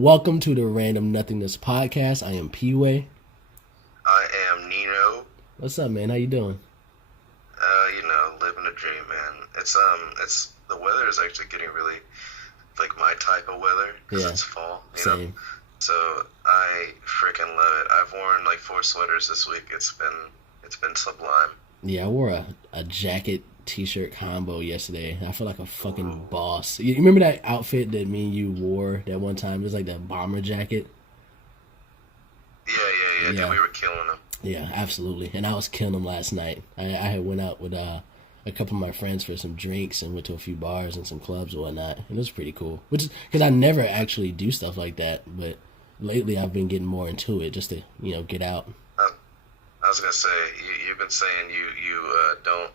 Welcome to the Random Nothingness podcast. I am P-Way. I am Nino. What's up, man? How you doing? Living a dream, man. It's the weather is actually getting really like my type of weather because it's fall. Same. So I freaking love it. I've worn like 4 sweaters this week. It's been sublime. Yeah, I wore a jacket t-shirt combo yesterday. I feel like a fucking boss. You remember that outfit that me and you wore that one time? It was like that bomber jacket. Yeah. Dude, we were killing them. Yeah, absolutely. And I was killing them last night. I had went out with a couple of my friends for some drinks and went to a few bars and some clubs and whatnot. And it was pretty cool. Which is because I never actually do stuff like that, but lately I've been getting more into it just to get out. I was gonna say you've been saying you don't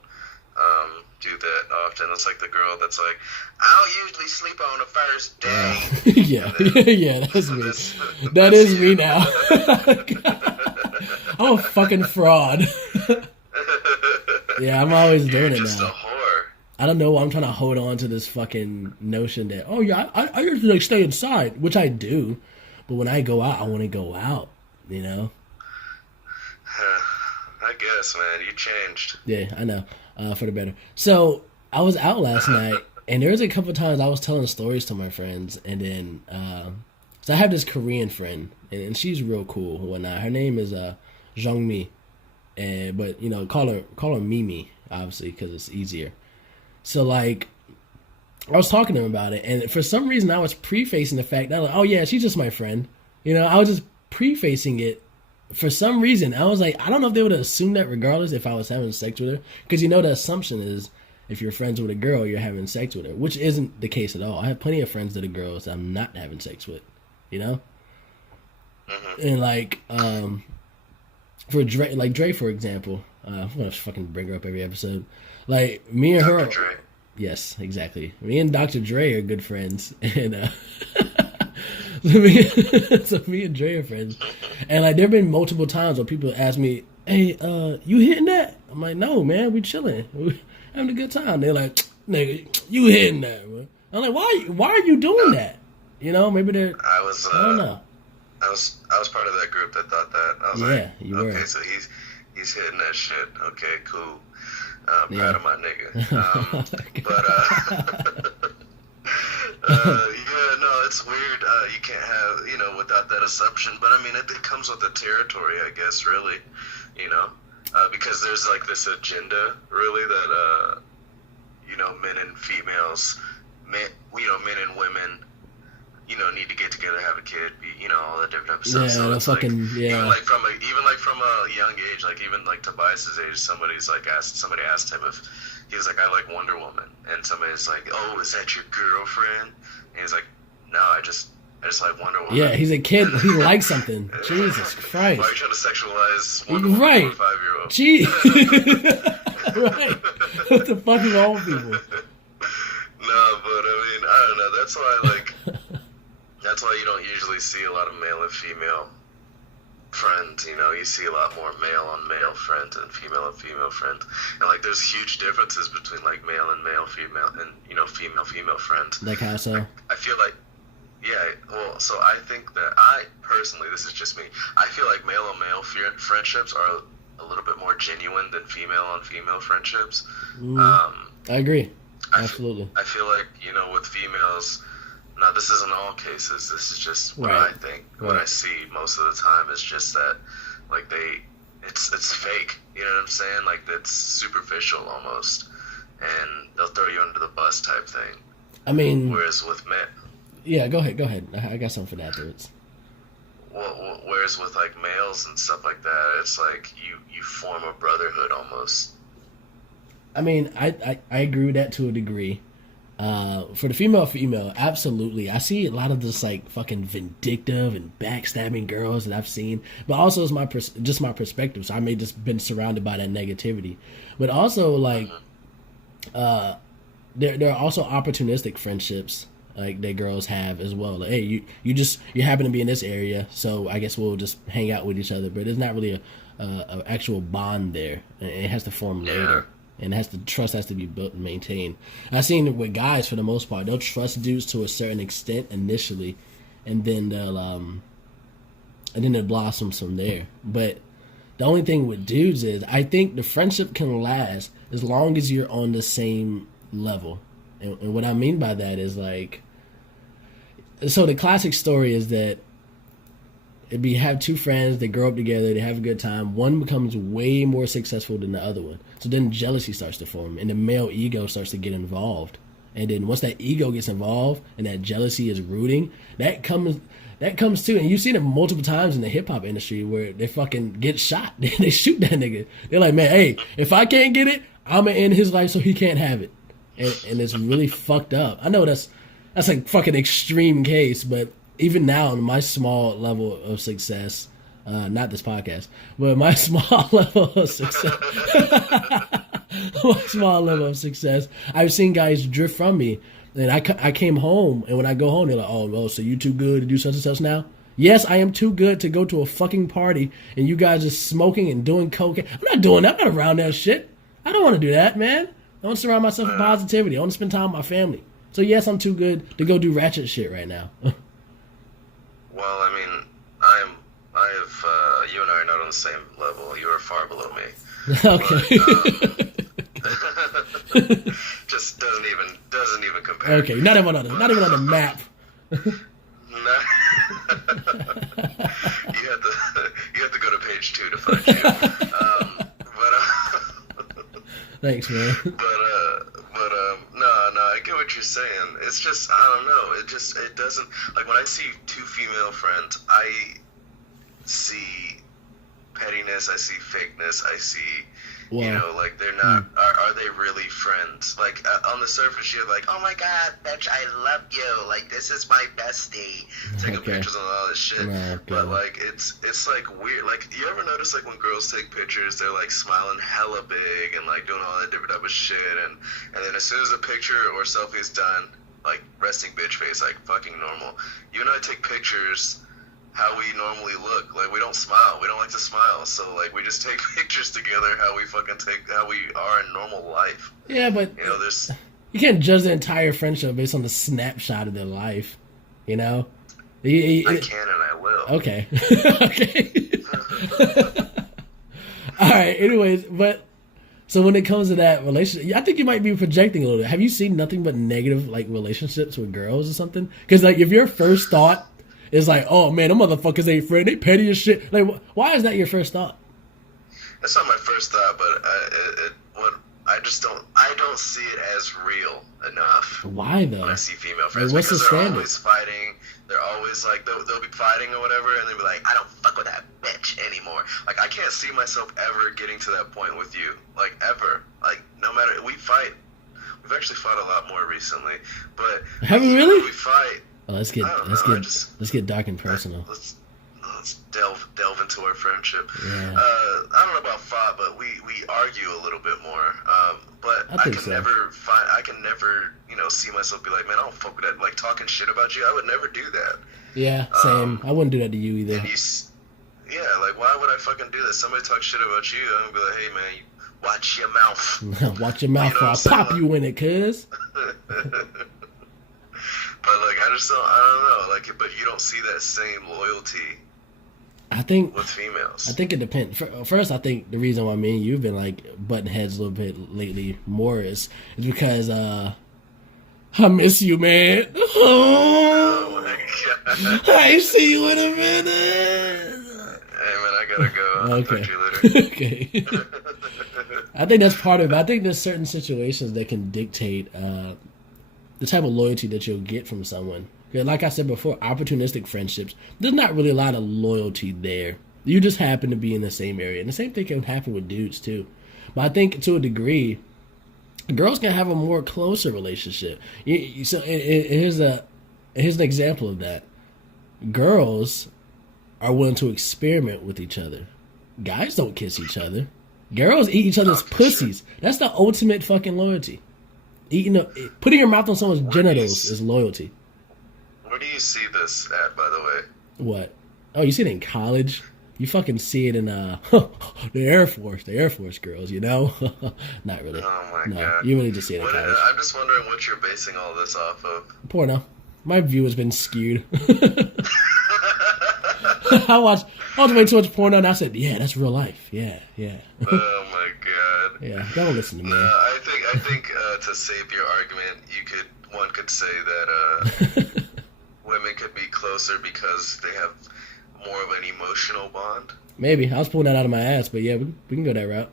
do that often. It's like the girl that's like, I don't usually sleep on the first day. Yeah, that's me. That is me now. I'm a fucking fraud. Yeah, I'm always doing it now. Just a whore. I don't know why I'm trying to hold on to this fucking notion that, I usually like stay inside, which I do, but when I go out, I want to go out, I guess, man, you changed. Yeah, I know, for the better. So I was out last night, and there was a couple of times I was telling stories to my friends, and then so I have this Korean friend, and she's real cool and whatnot. Her name is Jongmi, but call her Mimi, obviously, because it's easier. So like, I was talking to him about it, and for some reason I was prefacing the fact that I was like, oh yeah, she's just my friend. I was just prefacing it. For some reason, I was like, I don't know if they would have assumed that regardless if I was having sex with her. Because the assumption is if you're friends with a girl, you're having sex with her, which isn't the case at all. I have plenty of friends that are girls that I'm not having sex with, Mm-hmm. And like, for Dre, for example, I'm going to fucking bring her up every episode. Like, me and Dr. her. Dre. Yes, exactly. Me and Dr. Dre are good friends. And, so me and Dre are friends, and like there have been multiple times where people ask me, "Hey, you hitting that?" I'm like, "No, man, we chilling, we having a good time." They're like, "Nigga, you hitting that, man?" I'm like, "Why are you doing that?" Maybe they're. I don't know. I was part of that group that thought that. I was like, you were. Okay, so he's hitting that shit. Okay, cool. Proud of my nigga. It's weird. You can't have, without that assumption. But I mean, it comes with the territory, I guess, really, because there's like this agenda, really, that, men and females, men and women, need to get together, have a kid, all that different type of stuff. Yeah, so it's fucking, like, even from a young age, like even like Tobias's age, somebody asked him if he was like, I like Wonder Woman, and somebody's like, oh, is that your girlfriend? And he's like, no, I just like Wonder Woman. Yeah, he's a kid. He likes something. Jesus Christ. Why are you trying to sexualize Wonder Woman right. for a 5-year-old? Gee. Right. What the fuck is wrong with people? No, but I mean, I don't know. That's why you don't usually see a lot of male and female friends. You see a lot more male on male friends and female friends. And like, there's huge differences between like male and male, female, and female friends. Like how so? Like, I feel like, so I think that I personally, this is just me, I feel like male on male friendships are a little bit more genuine than female on female friendships. I agree. Absolutely. I feel like, with females, now this isn't all cases, this is just what I think, what I see most of the time is just that, like, it's fake, you know what I'm saying? Like, it's superficial almost, and they'll throw you under the bus type thing. I mean... Whereas with men... Yeah, go ahead. I got something for that afterwards. Well, whereas with, like, males and stuff like that, it's like you form a brotherhood almost. I mean, I agree with that to a degree. For the female, absolutely. I see a lot of this like fucking vindictive and backstabbing girls that I've seen, but also it's just my perspective. So I may just been surrounded by that negativity, but also like, there are also opportunistic friendships like that girls have as well. Like, hey, you happen to be in this area, so I guess we'll just hang out with each other. But there's not really a actual bond there. It has to form later. And trust has to be built and maintained. I've seen it with guys for the most part. They'll trust dudes to a certain extent initially, and then it blossoms from there. But the only thing with dudes is I think the friendship can last as long as you're on the same level. And what I mean by that is like, so the classic story is that you have two friends, they grow up together, they have a good time. One becomes way more successful than the other one. So then jealousy starts to form and the male ego starts to get involved. And then once that ego gets involved and that jealousy is rooting, that comes too. And you've seen it multiple times in the hip hop industry where they fucking get shot. They shoot that nigga. They're like, man, hey, if I can't get it, I'm gonna end his life so he can't have it. And it's really fucked up. I know that's like fucking extreme case, but even now in my small level of success, not this podcast, but my small level of success, I've seen guys drift from me. And I came home, and when I go home, they're like, oh, so you too good to do such and such now? Yes, I am too good to go to a fucking party, and you guys are smoking and doing cocaine. I'm not doing that. I'm not around that shit. I don't want to do that, man. I want to surround myself with positivity. I want to spend time with my family. So yes, I'm too good to go do ratchet shit right now. Well, I mean, you and I are not on the same level. You are far below me. Okay. But, just doesn't even compare. Okay, not even on the map. You have to go to page 2 to find you. Thanks, man. No, I get what you're saying. It's just, I don't know. It doesn't, like, when I see two female friends, I see pettiness, I see fakeness, I see, you know, like, they're not, are they really friends? Like, on the surface, you're like, oh my god, bitch, I love you, like, this is my bestie, taking pictures and all this shit, but, like, it's like, weird, like, you ever notice, like, when girls take pictures, they're, like, smiling hella big, and, like, doing all that different type of shit, and then as soon as a picture or selfie is done, like, resting bitch face, like, fucking normal. You and I take pictures how we normally look. Like, we don't smile. We don't like to smile. So, like, we just take pictures together how we are in normal life. Yeah, but you know, you can't judge the entire friendship based on the snapshot of their life. You know? I can and I will. Okay. Okay. All right. Anyways, but so when it comes to that relationship, I think you might be projecting a little bit. Have you seen nothing but negative, like, relationships with girls or something? Because, like, if your first thought is like, oh man, them motherfuckers ain't friend, they petty as shit. Like, why is that your first thought? That's not my first thought, but I don't see it as real enough. Why though? When I see female friends, like, what's because the standard? They're always fighting. They're always like they'll be fighting or whatever, and they'll be like, I don't fuck with that bitch anymore. Like, I can't see myself ever getting to that point with you, like, ever. Like, no matter, we fight. We've actually fought a lot more recently, but have we really? We fight. Oh, let's get dark and personal. Let's delve into our friendship. Yeah. I don't know about fight, but we argue a little bit more. But I can never see myself be like, man, I don't fuck with that. Like, talking shit about you, I would never do that. Yeah, same. I wouldn't do that to you either. And like, why would I fucking do that? Somebody talk shit about you, I'm gonna be like, hey man, watch your mouth. Watch your mouth, or I'll pop you in it, cuz. But, like, I don't know, like, but you don't see that same loyalty, I think, with females. I think it depends. First, I think the reason why me and you've been, like, butting heads a little bit lately more is because, I miss you, man. Oh my god. I see you in a minute. Hey, man, I gotta go. I'll talk to you later. Okay. I think that's part of it. I think there's certain situations that can dictate, the type of loyalty that you'll get from someone. Like I said before, opportunistic friendships, there's not really a lot of loyalty there. You just happen to be in the same area. And the same thing can happen with dudes, too. But I think, to a degree, girls can have a more closer relationship. So here's an example of that. Girls are willing to experiment with each other. Guys don't kiss each other. Girls eat each other's pussies. Sure. That's the ultimate fucking loyalty. Putting your mouth on someone's genitals is loyalty. Where do you see this at, by the way? What? Oh, you see it in college? You fucking see it in the Air Force girls, you know? Not really. Oh my god. You really just see it in college. I'm just wondering what you're basing all this off of. Porno. My view has been skewed. I watched way too much porno, and I said, "Yeah, that's real life. Yeah." Oh my god. Yeah, don't listen to me. I think to save your argument, one could say that women could be closer because they have more of an emotional bond. Maybe I was pulling that out of my ass, but yeah, we can go that route.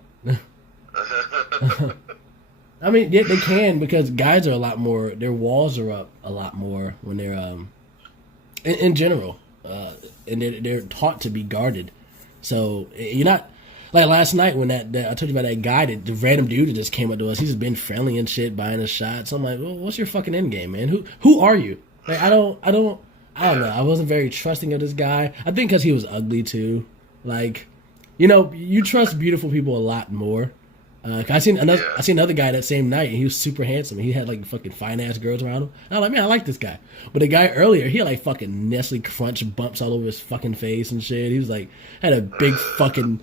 I mean, yeah, they can, because guys are a lot more. Their walls are up a lot more when they're in general, and they're taught to be guarded. So you're not like last night when that I told you about that guy, the random dude that just came up to us. He's just been friendly and shit, buying us shots. I'm like, well, what's your fucking end game, man? Who are you? Like, I don't know. I wasn't very trusting of this guy. I think because he was ugly too. Like, you trust beautiful people a lot more. I seen another guy that same night, and he was super handsome. He had like fucking fine ass girls around him. I was like, man, I like this guy. But the guy earlier, he had like fucking Nestle Crunch bumps all over his fucking face and shit. He was like, had a big fucking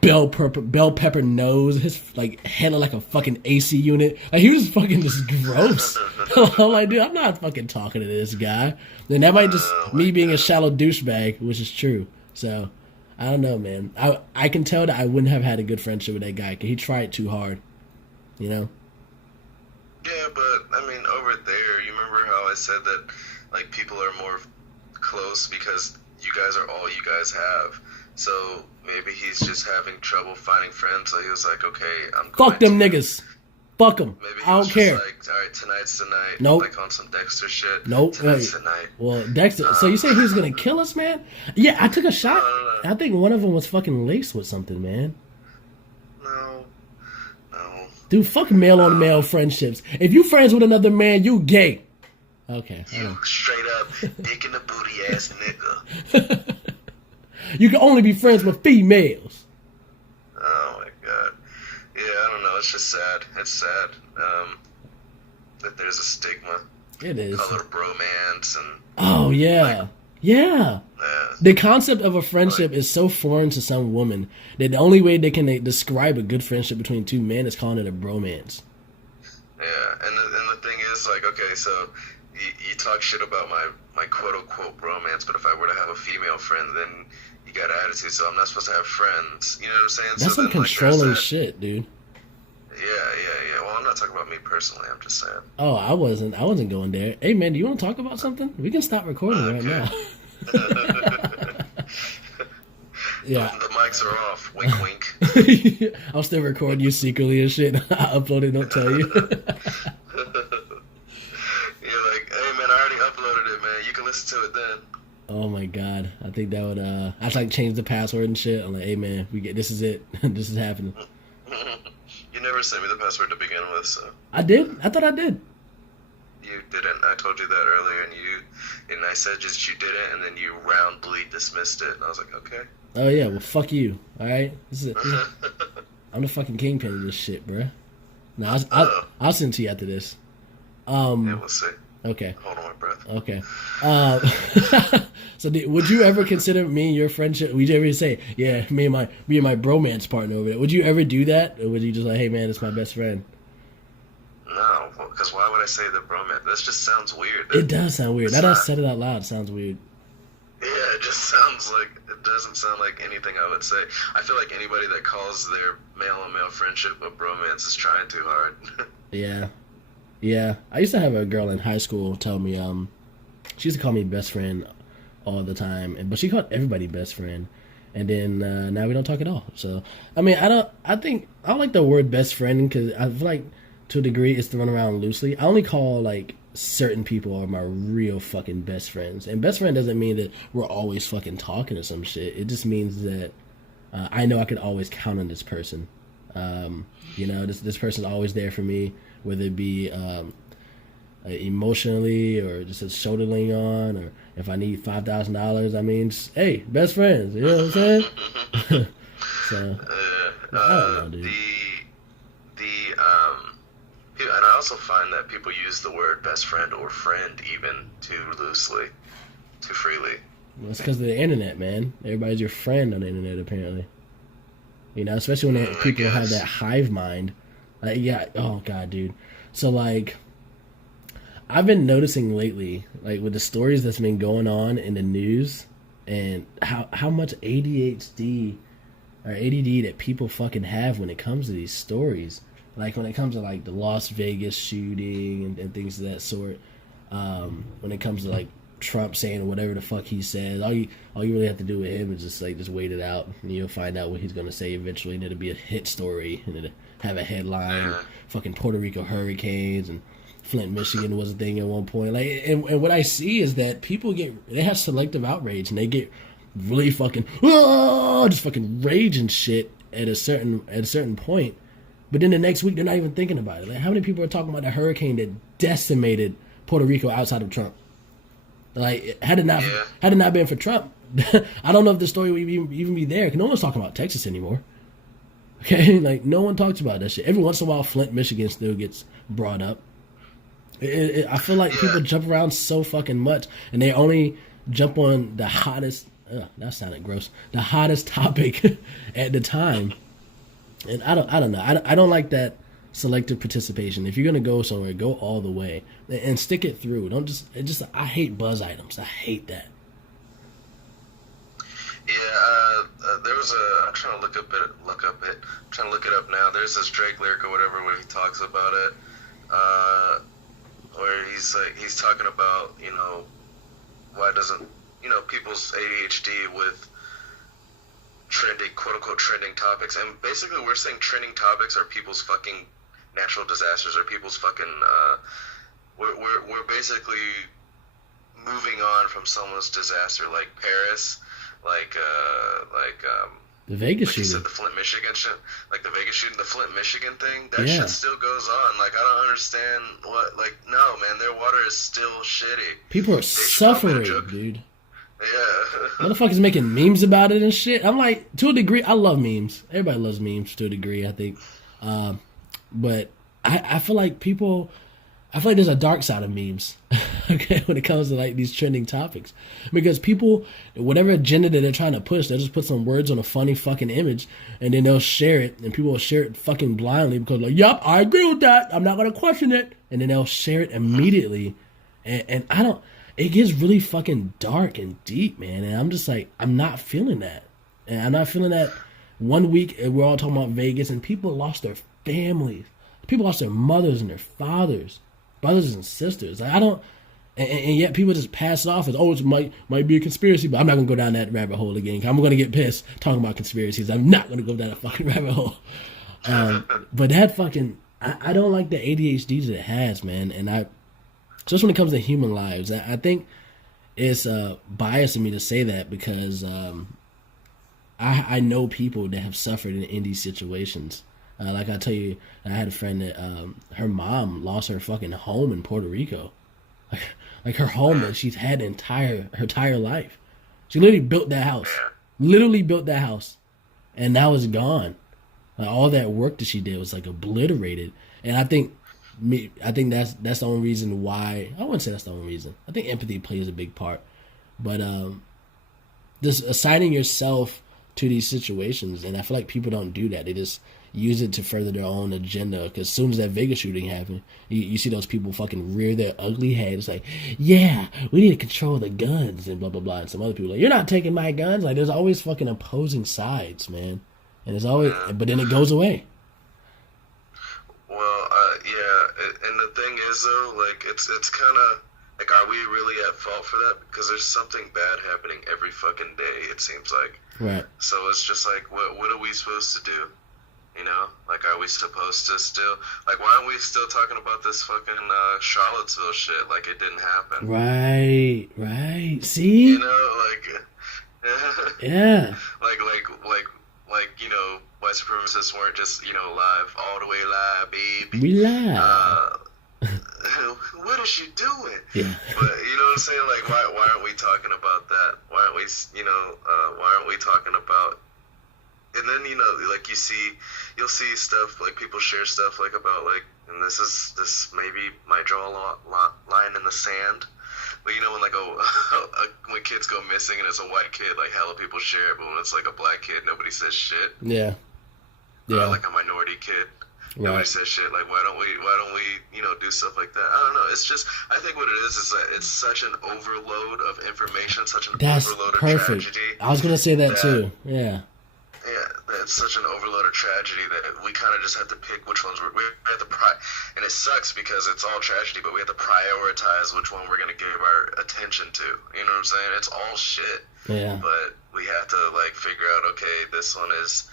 bell pepper nose. His like head looked like a fucking AC unit. Like, he was fucking just gross. I'm like, dude, I'm not fucking talking to this guy. Then that might just me being a shallow douchebag, which is true. So. I don't know, man. I can tell that I wouldn't have had a good friendship with that guy because he tried too hard, Yeah, but, I mean, over there, you remember how I said that, like, people are more close because you guys are all you guys have. So maybe he's just having trouble finding friends. So he was like, okay, I'm going Fuck them niggas. Fuck them. Maybe I don't care. Like, all right, tonight's the night. Nope. Like on some Dexter shit. Nope. Tonight's the night. Well, Dexter. So you say he was gonna kill us, man? Yeah, I took a shot. No. I think one of them was fucking laced with something, man. No. Dude, fuck male on male friendships. If you friends with another man, you gay. Okay. You straight up dick in the booty ass nigga. You can only be friends with females. Oh my god. Yeah, I don't know. It's just sad. It's sad that there's a stigma. It is. Colored bromance and. Oh yeah, yeah. Yeah. The concept of a friendship is so foreign to some women that the only way they can describe a good friendship between two men is calling it a bromance. Yeah, and the thing is, like, okay, so you talk shit about my quote unquote bromance, but if I were to have a female friend, then you got attitude, so I'm not supposed to have friends. You know what I'm saying? That's so some then, controlling shit, dude. Yeah. Well, I'm not talking about me personally. I'm just saying. Oh, I wasn't going there. Hey, man, do you want to talk about something? We can stop recording right now. Yeah. The mics are off. Wink, wink. I'll still record you secretly and shit. I upload it, don't tell you. You're like, hey, man, I already uploaded it, man. You can listen to it then. Oh my god, I think that would I'd like change the password and shit. I'm like, hey man, this is it. This is happening. You never sent me the password to begin with, so. I did? I thought I did. You didn't. I told you that earlier, and I said just you didn't, and then you roundly dismissed it, and I was like, okay. Oh yeah, well fuck you. Alright? I'm the fucking kingpin of this shit, bruh. No, I'll send it to you after this. Yeah, we'll see. Okay. Hold on my breath. Okay. So would you ever consider me and your friendship? Would you ever say, yeah, me and my bromance partner over there? Would you ever do that, or would you just like, hey man, it's my best friend? No, because why would I say the bromance? That just sounds weird. It does sound weird. Now that I said it out loud, it sounds weird. Yeah, it just sounds like, it doesn't sound like anything I would say. I feel like anybody that calls their male-on-male friendship a bromance is trying too hard. Yeah. I used to have a girl in high school tell me, she used to call me best friend all the time, but she called everybody best friend. And then now we don't talk at all. So I mean, I don't like the word best friend because I feel like to a degree it's thrown around loosely. I only call like certain people are my real fucking best friends, and best friend doesn't mean that we're always fucking talking or some shit. It just means that I know I can always count on this person. This person's always there for me, whether it be emotionally or just a shoulder lean on, or if I need $5,000, I mean, just, hey, best friends, you know what I'm saying? So, I don't know, dude. And I also find that people use the word best friend or friend even too loosely, too freely. Well, it's because of the internet, man. Everybody's your friend on the internet, apparently. You know, especially when people have that hive mind. Like, yeah, oh god, dude. So like, I've been noticing lately, like with the stories that's been going on in the news, and how much ADHD or ADD that people fucking have when it comes to these stories. Like when it comes to like the Las Vegas shooting and things of that sort. When it comes to like Trump saying whatever the fuck he says, all you really have to do with him is just wait it out, and you'll find out what he's gonna say eventually, and it'll be a hit story, and it'll have a headline. Fucking Puerto Rico hurricanes and Flint, Michigan was a thing at one point. Like, and what I see is that people they have selective outrage, and they get really fucking just fucking rage and shit at a certain point. But then the next week they're not even thinking about it. Like, how many people are talking about the hurricane that decimated Puerto Rico outside of Trump? Like, had it not been for Trump, I don't know if the story would even be there. Because no one's talking about Texas anymore. Okay, like no one talks about that shit. Every once in a while, Flint, Michigan still gets brought up. I feel like people jump around so fucking much, and they only jump on the hottest. That sounded gross. The hottest topic at the time, and I don't know. I don't like that selective participation. If you're gonna go somewhere, go all the way and stick it through. Don't just. I hate buzz items. I hate that. Yeah, there was I'm trying to look up it. I'm trying to look it up now. There's this Drake lyric or whatever where he talks about it. Where he's talking about, why doesn't, people's ADHD with quote unquote trending topics. And basically we're saying trending topics are people's fucking natural disasters, or people's fucking, we're basically moving on from someone's disaster, like Paris, the Vegas like shooting. You said, the Flint, Michigan shit. Like the Vegas shooting, the Flint, Michigan thing. That shit still goes on. Like, I don't understand what... Like, no, man, their water is still shitty. People are suffering, dude. Yeah. Motherfuckers making memes about it and shit. I'm like, to a degree, I love memes. Everybody loves memes to a degree, I think. But I feel like people... I feel like there's a dark side of memes, okay, when it comes to like these trending topics, because people, whatever agenda that they're trying to push, they'll just put some words on a funny fucking image, and then they'll share it, and people will share it fucking blindly because like, yup, I agree with that, I'm not gonna question it, and then they'll share it immediately, and I don't. It gets really fucking dark and deep, man, and I'm just like, I'm not feeling that, and I'm not feeling that. 1 week we're all talking about Vegas, and people lost their families, people lost their mothers and their fathers. Brothers and sisters. Like, I don't, and yet people just pass it off as, oh, it might be a conspiracy, but I'm not gonna go down that rabbit hole again. I'm gonna get pissed talking about conspiracies. I'm not gonna go down that fucking rabbit hole. But that fucking, I don't like the ADHD that it has, man. And just when it comes to human lives, I think it's biased of me to say that because I know people that have suffered in these situations. Like I tell you, I had a friend that her mom lost her fucking home in Puerto Rico, like her home that she's had her entire life. She literally built that house, and now it's gone. Like, all that work that she did was like obliterated. And I think that's the only reason why. I wouldn't say that's the only reason. I think empathy plays a big part, but just assigning yourself to these situations, and I feel like people don't do that. They just use it to further their own agenda. Because as soon as that Vegas shooting happened, you see those people fucking rear their ugly heads like, yeah, we need to control the guns and blah blah blah. And some other people like, you're not taking my guns. Like, there's always fucking opposing sides, man. And it's always, but then it goes away. Well, and the thing is though, like, it's kind of like, are we really at fault for that? Because there's something bad happening every fucking day, it seems like. Right. So it's just like, what are we supposed to do? Like, are we supposed to still, like, why aren't we still talking about this fucking Charlottesville shit like it didn't happen? Right. See? Like, yeah. Like, white supremacists weren't just, live, all the way live, baby. We live. What is she doing? Yeah. But, you know what I'm saying? Like, why aren't we talking about that? Why aren't we, why aren't we talking about, and then, like, you'll see stuff, like, people share stuff, like, about, like, and this maybe might draw a line in the sand, but, when, like, when kids go missing and it's a white kid, like, hella people share it, but when it's, like, a black kid, nobody says shit. Yeah. Like a minority kid. Nobody says shit like, why don't we, do stuff like that? I don't know. It's just, I think what it is that it's such an overload of information, such an overload of tragedy. I was gonna say that too. Yeah. Yeah, it's such an overload of tragedy that we kind of just have to pick which ones we have to and it sucks because it's all tragedy, but we have to prioritize which one we're gonna give our attention to. You know what I'm saying? It's all shit. Yeah. But we have to like figure out, okay, this one is,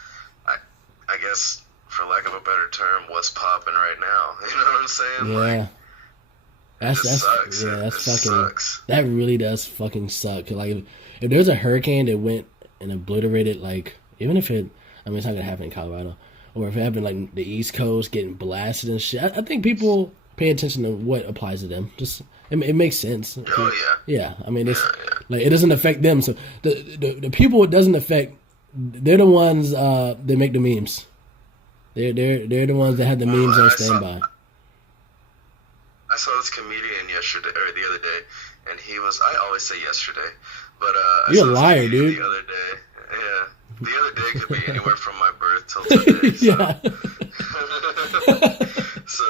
I guess, for lack of a better term, what's popping right now. You know what I'm saying? Yeah. Like, that's sucks. Yeah, that's it fucking sucks. That really does fucking suck. Like if there's a hurricane that went and obliterated, like, even if it, I mean, it's not gonna happen in Colorado, or if it happened like the East Coast getting blasted and shit, I think people pay attention to what applies to them. Just it makes sense. Oh yeah. Yeah, I mean, it's like it doesn't affect them. So the people it doesn't affect, they're the ones that make the memes. They're the ones that have the memes on standby. I saw this comedian yesterday or the other day, and he was. I always say yesterday, but you're a liar, dude. The other day, yeah, the other day could be anywhere from my birth till today. So. Yeah. So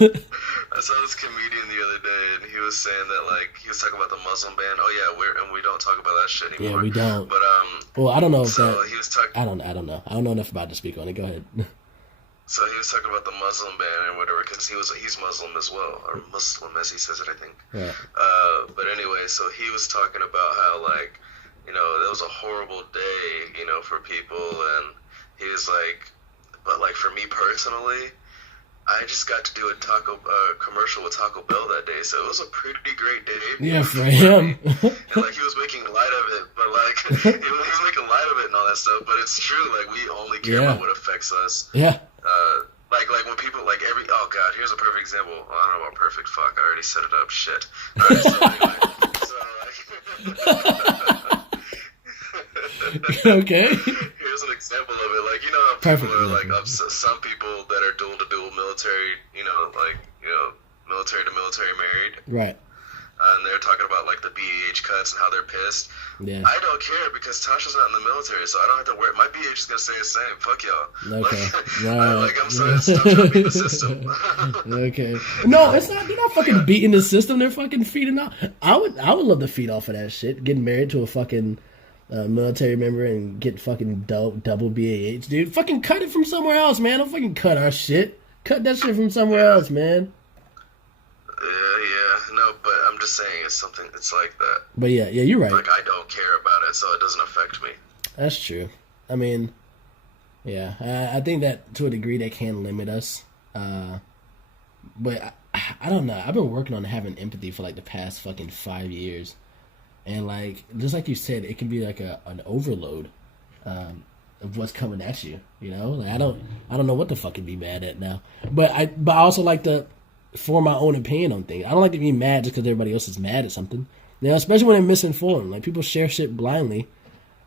I saw this comedian the other day, and he was saying that like he was talking about the Muslim ban. Oh yeah, we don't talk about that shit anymore. Yeah, we don't. But well, I don't know if so that. He was talking. I don't know. I don't know enough about to speak on it. Go ahead. So he was talking about the Muslim ban and whatever, because he's Muslim as well, or Muslim as he says it, I think. Right. But anyway, so he was talking about how like, that was a horrible day, for people, and he was like, but like for me personally, I just got to do a commercial with Taco Bell that day, so it was a pretty great day. Yeah, for him. And like he was making light of it, but like he was making light of it and all that stuff. But it's true, like we only care about what affects us. Yeah. Like when people like oh god, here's a perfect example. Well, I don't know about perfect. Fuck, I already set it up. Shit. All right, so anyway, Okay. Here's an example of it. Like how people Perfect. are like some people that are dual to dual military. Military to military married. Right. And they're talking about like the BAH cuts and how they're pissed. Yeah. I don't care because Tasha's not in the military, so I don't have to worry. My BAH is gonna stay the same. Fuck y'all. Okay. Like, I'm sorry, stop trying to beat the system. Okay. No, it's not. They're not fucking beating the system. They're fucking feeding off. I would love to feed off of that shit. Getting married to a fucking military member and get fucking double BAH, dude. Fucking cut it from somewhere else, man. Don't fucking cut our shit. Cut that shit from somewhere else, man. Yeah, no, but I'm just saying it's like that. But yeah, you're right. Like, I don't care about it, so it doesn't affect me. That's true. I mean, yeah, I think that to a degree they can limit us. But I don't know. I've been working on having empathy for like the past fucking 5 years. And like, just like you said, it can be like an overload of what's coming at you. Like I don't know what the fuck to be mad at now. But I also like to form my own opinion on things. I don't like to be mad just because everybody else is mad at something. Especially when they're misinformed. Like people share shit blindly.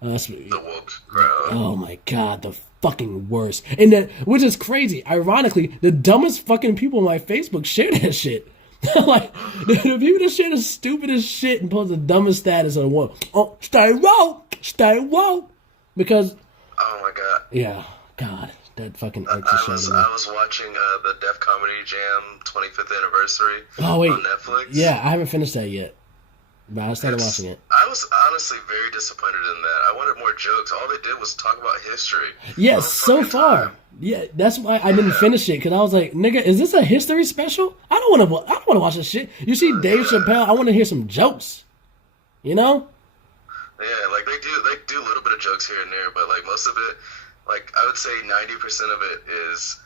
The woke crowd. Oh my god, the fucking worst. And that, which is crazy. Ironically, the dumbest fucking people on my Facebook share that shit. Like the people that share the stupidest shit and post the dumbest status on the wall. Oh, stay woke, because. Oh my god. Yeah, God, that fucking irks the shit out of me. I was watching the Def Comedy Jam 25th anniversary on Netflix. Yeah, I haven't finished that yet, but I started watching it. I was honestly very disappointed in that. I wanted more jokes. All they did was talk about history. Yes, so far. Time. Yeah, that's why I didn't finish it, because I was like, nigga, is this a history special? I don't want to watch this shit. You see Dave Chappelle, I want to hear some jokes. Yeah, like they do a little bit of jokes here and there, but like most of it, like I would say 90% of it is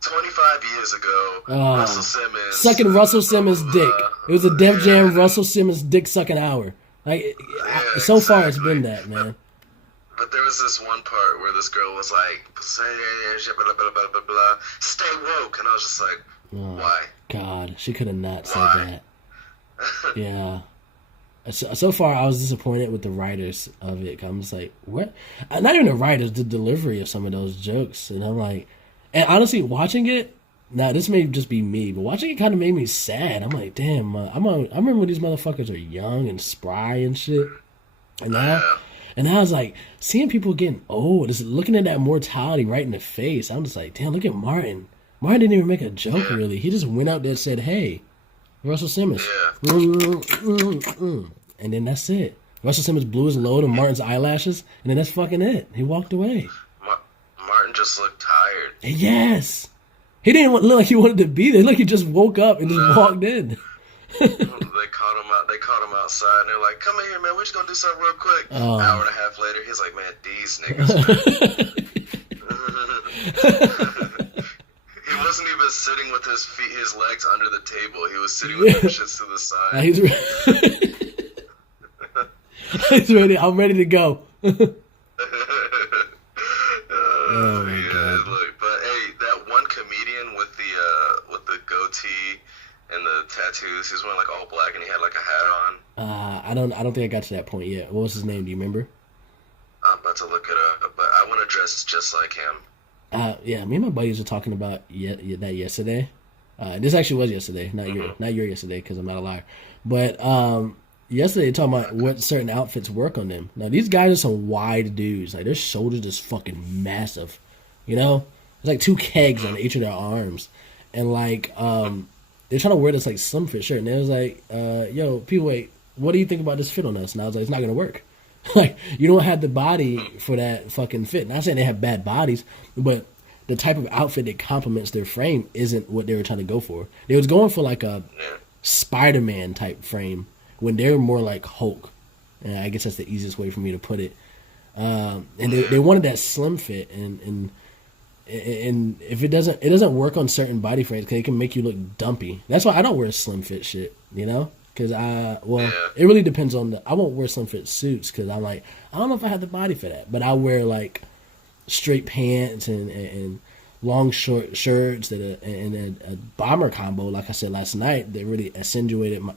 25 years ago. Russell Simmons sucking Russell Simmons' dick. It was a Def Jam Russell Simmons dick sucking hour. Like so far, it's been that, man. But there was this one part where this girl was like, blah, blah, blah, blah, blah, stay woke. And I was just like, why? God, she could have not said that. Yeah. So far, I was disappointed with the writers of it. I'm just like, what? Not even the writers, the delivery of some of those jokes. And I'm like, and honestly, watching it, now this may just be me, but watching it kind of made me sad. I'm like, damn, I remember when these motherfuckers are young and spry and shit. And And I was like, seeing people getting old, just looking at that mortality right in the face. I'm just like, damn, look at Martin. Martin didn't even make a joke, really. He just went out there and said, hey, Russell Simmons. And then that's it. Russell Simmons blew his load on Martin's eyelashes, and then that's fucking it. He walked away. Martin just looked tired. Yes. He didn't look like he wanted to be there. Like he just woke up and just walked in. They caught him out. They caught him outside, and they're like, "Come in here, man. We're just gonna do something real quick." Hour and a half later, he's like, "Man, these niggas." He wasn't even sitting with his legs under the table. He was sitting with them shits to the side. He's ready. I'm ready to go. Oh my God. Look, but hey, that one comedian with the goatee and the tattoos, he was wearing like all black and he had like a hat on. I don't think I got to that point yet. What was his name? Do you remember? I'm about to look it up, but I want to dress just like him. Yeah, me and my buddies were talking about that yesterday. This actually was yesterday, not your yesterday, because I'm not a liar. But yesterday, talking about what certain outfits work on them. Now, these guys are some wide dudes. Like, their shoulders is fucking massive. You know? It's like 2 kegs on each of their arms. And, like, they're trying to wear this, like, slim fit shirt. And they was like, yo, people, wait, what do you think about this fit on us? And I was like, it's not going to work. Like, you don't have the body for that fucking fit. Not saying they have bad bodies, but the type of outfit that complements their frame isn't what they were trying to go for. They was going for, like, a Spider-Man type frame when they're more like Hulk. And I guess that's the easiest way for me to put it. And they wanted that slim fit, and if it doesn't work on certain body frames, because it can make you look dumpy. That's why I don't wear slim fit shit, you know? Because it really depends on I won't wear slim fit suits because I'm like, I don't know if I have the body for that. But I wear like straight pants and long short shirts and a bomber combo, like I said last night, that really accentuated my.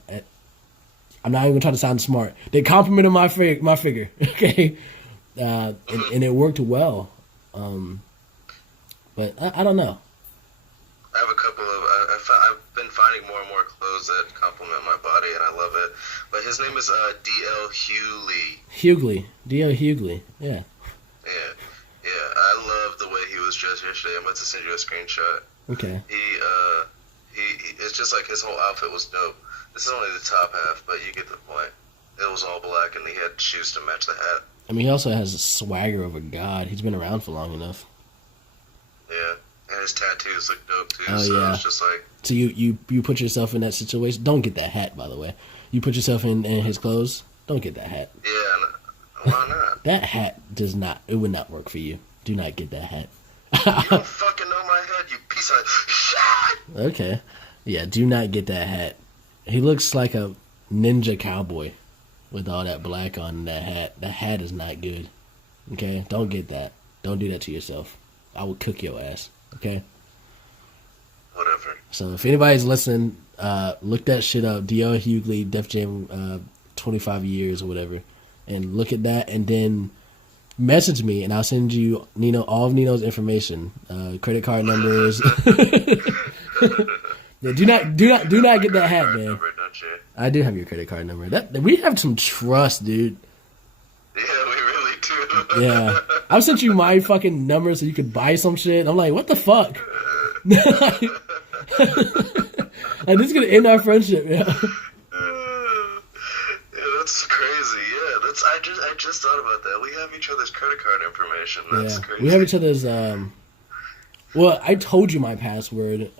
I'm not even gonna try to sound smart. They complimented my figure, okay, and it worked well. But I don't know. I have a couple of. I've been finding more and more clothes that complement my body, and I love it. But his name is D.L. Hughley. D.L. Hughley. Yeah. Yeah. I love the way he was dressed yesterday. I'm about to send you a screenshot. Okay. He it's just like his whole outfit was dope. This is only the top half, but you get the point. It was all black, and he had shoes to match the hat. I mean, he also has a swagger of a god. He's been around for long enough. Yeah. And his tattoos look dope too. Oh, so yeah. it's just like. So you put yourself in that situation. Don't get that hat, by the way. You put yourself in his clothes. Don't get that hat. Yeah. Why not? That hat does not. It would not work for you. Do not get that hat. You don't fucking know my head, you piece of shit. Okay. Yeah. Do not get that hat. He looks like a ninja cowboy with all that black on that hat. That hat is not good. Okay. Don't get that. Don't do that to yourself. I will cook your ass. Okay. Whatever. So if anybody's listening, look that shit up. D.L. Hughley, Def Jam, 25 years or whatever, and look at that, and then message me, and I'll send you all of Nino's information, credit card numbers. Yeah, do not get that hat, man. Number, don't you? I do have your credit card number. We have some trust, dude. Yeah, we really do. Yeah, I've sent you my fucking number so you could buy some shit. I'm like, what the fuck? Like, this is gonna end our friendship. Yeah, that's crazy. Yeah, I just thought about that. We have each other's credit card information. That's crazy. We have each other's. Well, I told you my password.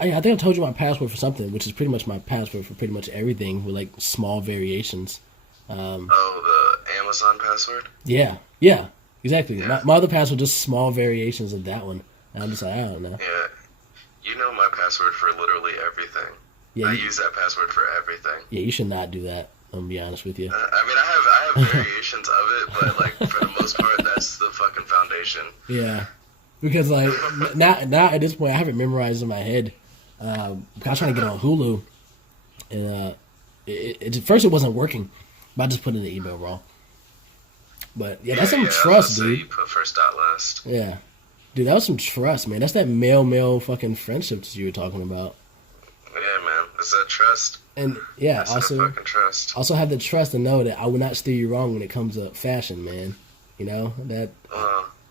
I think I told you my password for something, which is pretty much my password for pretty much everything with like small variations. The Amazon password? Yeah, exactly. Yeah. My other password, just small variations of that one. And I'm just like, I don't know. Yeah, you know my password for literally everything. Yeah, I use that password for everything. Yeah, you should not do that. I'm gonna be honest with you. I mean, I have variations of it, but like for the most part, that's the fucking foundation. Yeah, because like now at this point, I have it memorized in my head. I was trying to get on Hulu, and at first it wasn't working, but I just put in the email wrong. But yeah, that's some trust, dude. You put first dot last. Yeah, dude, that was some trust, man. That's that male fucking friendship that you were talking about. Yeah, man. It's that trust. And yeah, It's that fucking trust. also have the trust to know that I will not steer you wrong when it comes to fashion, man. You know that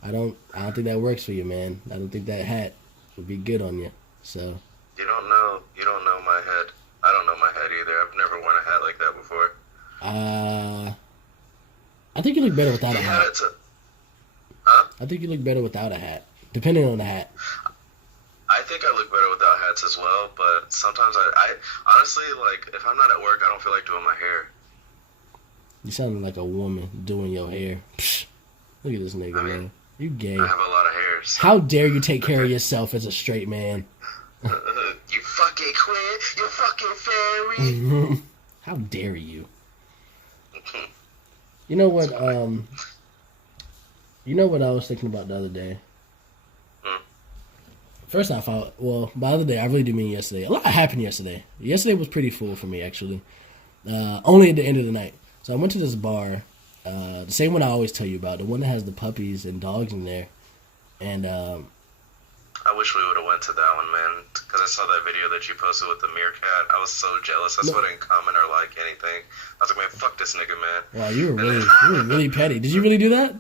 I don't think that works for you, man. I don't think that hat would be good on you. So you don't know my head. I don't know my head either. I've never worn a hat like that before. I think you look better without a hat. Huh? I think you look better without a hat, depending on the hat. I think I look better without hats as well, but sometimes I honestly, like, if I'm not at work, I don't feel like doing my hair. You sound like a woman doing your hair. Psh, look at this nigga, man. You gay. I have a lot of hairs. How dare you take care of yourself as a straight man? You fucking quit. You fucking fairy. How dare you? You know what? You know what I was thinking about the other day. First off, by the other day, I really do mean yesterday. A lot happened yesterday. Yesterday was pretty full for me, actually. Only at the end of the night. So I went to this bar, the same one I always tell you about, the one that has the puppies and dogs in there. And I wish we would have went to that one, man, because I saw that video that you posted with the meerkat. I was so jealous. I didn't comment or like anything. I was like, man, fuck this nigga, man. Wow, you were really petty. Did you really do that?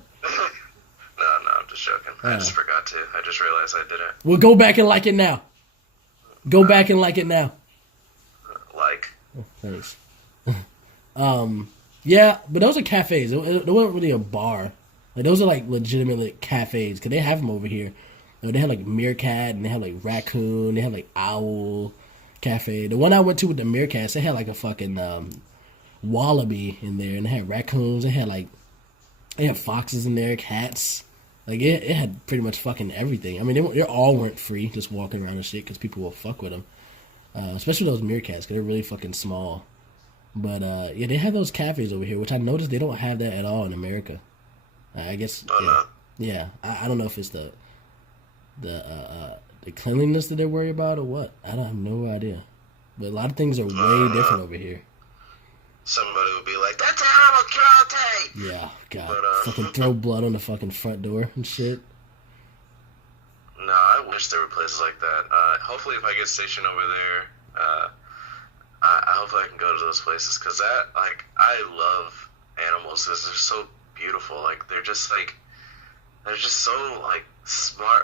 No, I'm just joking. I just forgot to. I just realized I didn't. Well, go back and like it now. Go back and like it now. Like. Oh, thanks. Yeah, but those are cafes. It wasn't really a bar. Like, those are like legitimate cafes because they have them over here. They have like meerkat and they have like raccoon. They have like owl cafe. The one I went to with the meerkats, they had like a fucking wallaby in there, and they had raccoons. They had foxes in there, cats. Like, it had pretty much fucking everything. I mean, they all weren't free, just walking around and shit, because people will fuck with them. Especially those meerkats, because they're really fucking small. But, yeah, they have those cafes over here, which I noticed they don't have that at all in America. I guess, yeah. I don't know if it's the cleanliness that they worry about or what. I don't have no idea. But a lot of things are way different over here. Somebody would be like, that's animal cruelty! Yeah, God. Fucking throw blood on the fucking front door and shit. No, I wish there were places like that. Hopefully if I get stationed over there, I hope I can go to those places, because I love animals, because they're so beautiful. Like, they're just so, like, smart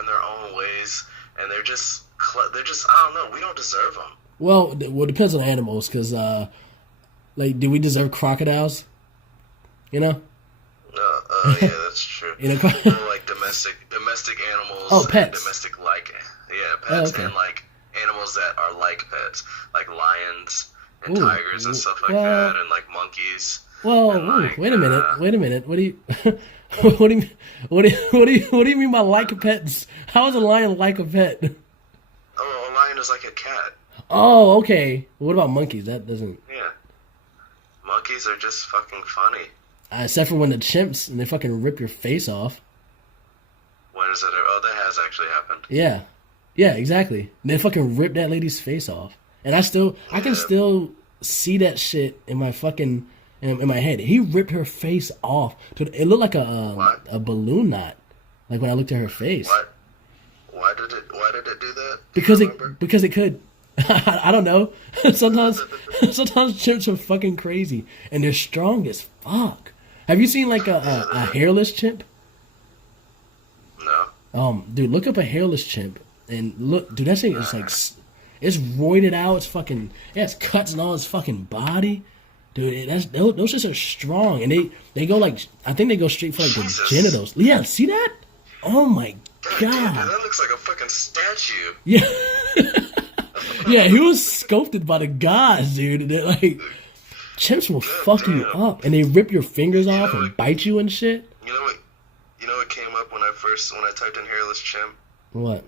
in their own ways, and they're just, I don't know, we don't deserve them. Well, it depends on animals, because, like, do we deserve crocodiles? You know? Yeah, that's true. You know, like domestic animals. Oh, pets. Domestic pets, okay. and like animals that are like pets, like lions and tigers and stuff like that, and like monkeys. Well, wait a minute. What do you, what do you mean by like pets? How is a lion like a pet? Oh, a lion is like a cat. Oh, okay. What about monkeys? That doesn't. Yeah. Monkeys are just fucking funny. Except for when the chimps and they fucking rip your face off. When is it? Oh, that has actually happened. Yeah, exactly. They fucking rip that lady's face off, and I can still see that shit in my fucking in my head. He ripped her face off. It looked like a balloon knot. Like when I looked at her face. What? Why did it do that? Because it could. I don't know. Sometimes chimps are fucking crazy, and they're strong as fuck. Have you seen like a hairless chimp? No. Dude, look up a hairless chimp and look, dude. That thing is like, it's roided out. It's fucking, it has cuts in all its fucking body, dude. Those shits are strong, and they go like, I think they go straight for like the genitals. Yeah, see that? Oh my god. Dude, that looks like a fucking statue. Yeah. Yeah, he was sculpted by the gods, dude. They're like, chimps will fuck you up, and they rip your fingers off and bite you and shit. You know what came up when I typed in hairless chimp? What?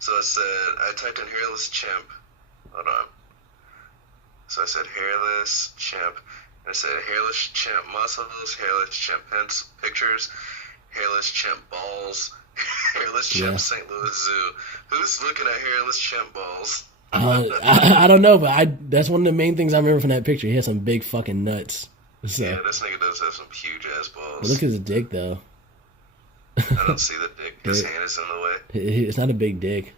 So I typed in hairless chimp. Hold on. So I said hairless chimp, and I said hairless chimp muscles, hairless chimp pictures, hairless chimp balls, hairless chimp St. Louis Zoo. Who's looking at hairless chimp balls? I don't know, but that's one of the main things I remember from that picture. He has some big fucking nuts. So. Yeah, this nigga does have some huge ass balls. But look at his dick, though. I don't see the dick. His hand is in the way. It's not a big dick.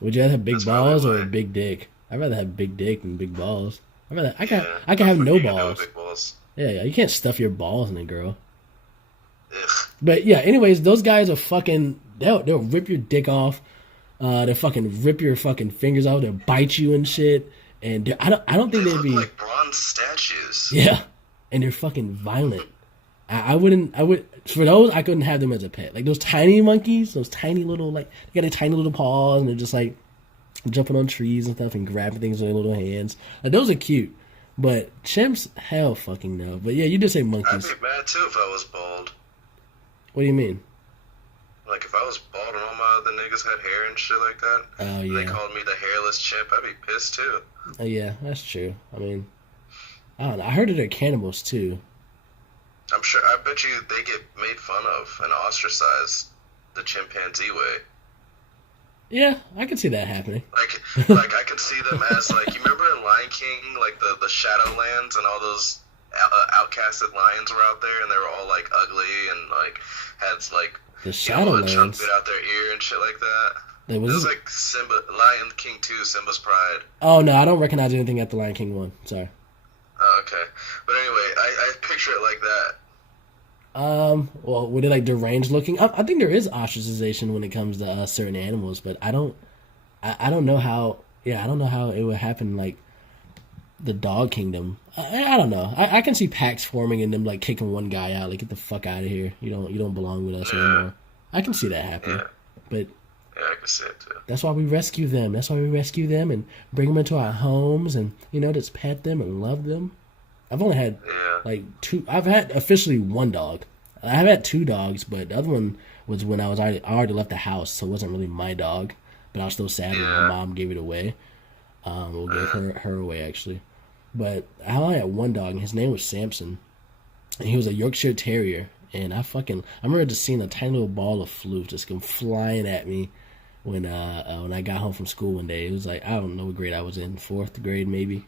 Would you rather have big balls or a big dick? I'd rather have big dick than big balls. I can have fuck no you can do with balls. big balls. Yeah, you can't stuff your balls in a girl. Ugh. But yeah, anyways, those guys are fucking. They'll rip your dick off. They'll fucking rip your fucking fingers off. They'll bite you and shit. And I don't think They they'd look be like bronze statues. yeah. And they're fucking violent. I would for those I couldn't have them as a pet. Like those tiny monkeys, those tiny little they got a tiny little paws and they're just like jumping on trees and stuff and grabbing things with their little hands. Like those are cute. But chimps, hell fucking no. But yeah, you did say I'd monkeys. be mad too if I was bald. What do you mean? Like if I was bald and all my other niggas had hair and shit like that. Oh and yeah. they called me the hairless chimp, I'd be pissed too. Oh yeah, that's true. I mean, I don't know. I heard that they're cannibals too. I'm sure. I bet you they get made fun of and ostracized the chimpanzee way. Yeah, I can see that happening. Like I can see them as like you remember in Lion King, like the Shadowlands and all those outcasted lions were out there and they were all like ugly and like had like The a chunk Shadowlands. bit out their ear and shit like that. There It was was like Simba, Lion King 2, Simba's Pride. oh no, I don't recognize anything at the Lion King one. Sorry. Oh, okay. But anyway, I picture it like that. Well, were they like deranged looking? I think there is ostracization when it comes to certain animals, but I don't know how. Yeah, I don't know how it would happen like the dog kingdom. I don't know. I can see packs forming and them like kicking one guy out, like get the fuck out of here. You don't belong with us anymore. I can see that happening, but Yeah, I can see it too. that's why we rescue them. That's why we rescue them and bring them into our homes and just pet them and love them. I've only had Yeah. like two. I've had officially one dog. I've had two dogs, but the other one was when I already left the house, so it wasn't really my dog. But I was still sad when my mom gave it away. We'll give her away actually. But I only had one dog, and his name was Samson, and he was a Yorkshire Terrier. And I remember just seeing a tiny little ball of flute just come flying at me when I got home from school one day. It was like I don't know what grade I was in, 4th grade maybe.